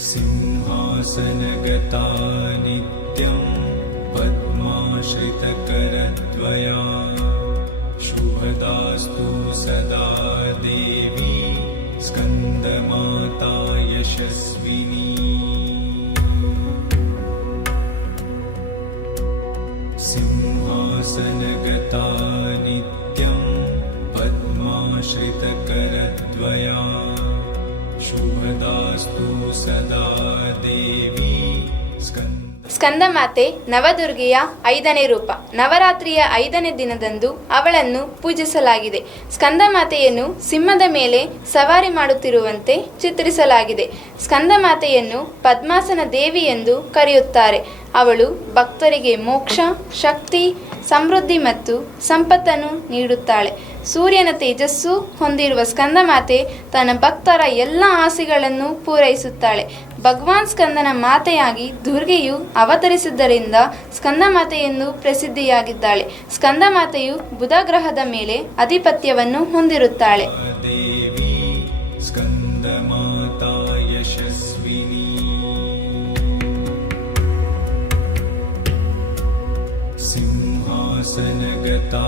सिंहासनगता नित्यं पद्माश्रितकरद्वया शुभदास्तु सदा देवी स्कन्दमाता यशस्विनी। सिंहासनगता नित्यं पद्माश्रितकरद्वया शुभदास्तु सदा देवी ಸ್ಕಂದಮಾತೆ ನವದುರ್ಗೆಯ 5ನೇ ರೂಪ. ನವರಾತ್ರಿಯ 5ನೇ ದಿನದಂದು ಅವಳನ್ನು ಪೂಜಿಸಲಾಗಿದೆ. ಸ್ಕಂದಮಾತೆಯನ್ನು ಸಿಂಹದ ಮೇಲೆ ಸವಾರಿ ಮಾಡುತ್ತಿರುವಂತೆ ಚಿತ್ರಿಸಲಾಗಿದೆ. ಸ್ಕಂದಮಾತೆಯನ್ನು ಪದ್ಮಾಸನ ದೇವಿ ಎಂದು ಕರೆಯುತ್ತಾರೆ. ಅವಳು ಭಕ್ತರಿಗೆ ಮೋಕ್ಷ, ಶಕ್ತಿ, ಸಮೃದ್ಧಿ ಮತ್ತು ಸಂಪತ್ತನ್ನು ನೀಡುತ್ತಾಳೆ. ಸೂರ್ಯನ ತೇಜಸ್ಸು ಹೊಂದಿರುವ ಸ್ಕಂದಮಾತೆ ತನ್ನ ಭಕ್ತರ ಎಲ್ಲ ಆಸೆಗಳನ್ನು ಪೂರೈಸುತ್ತಾಳೆ. ಭಗವಾನ್ ಸ್ಕಂದನ ಮಾತೆಯಾಗಿ ದುರ್ಗೆಯು ಅವತರಿಸಿದ್ದರಿಂದ ಸ್ಕಂದಮಾತೆಯೆಂದು ಪ್ರಸಿದ್ಧಿಯಾಗಿದ್ದಾಳೆ. ಸ್ಕಂದಮಾತೆಯು ಬುಧ ಗ್ರಹದ ಮೇಲೆ ಆಧಿಪತ್ಯವನ್ನು ಹೊಂದಿರುತ್ತಾಳೆ. सिंहासनगता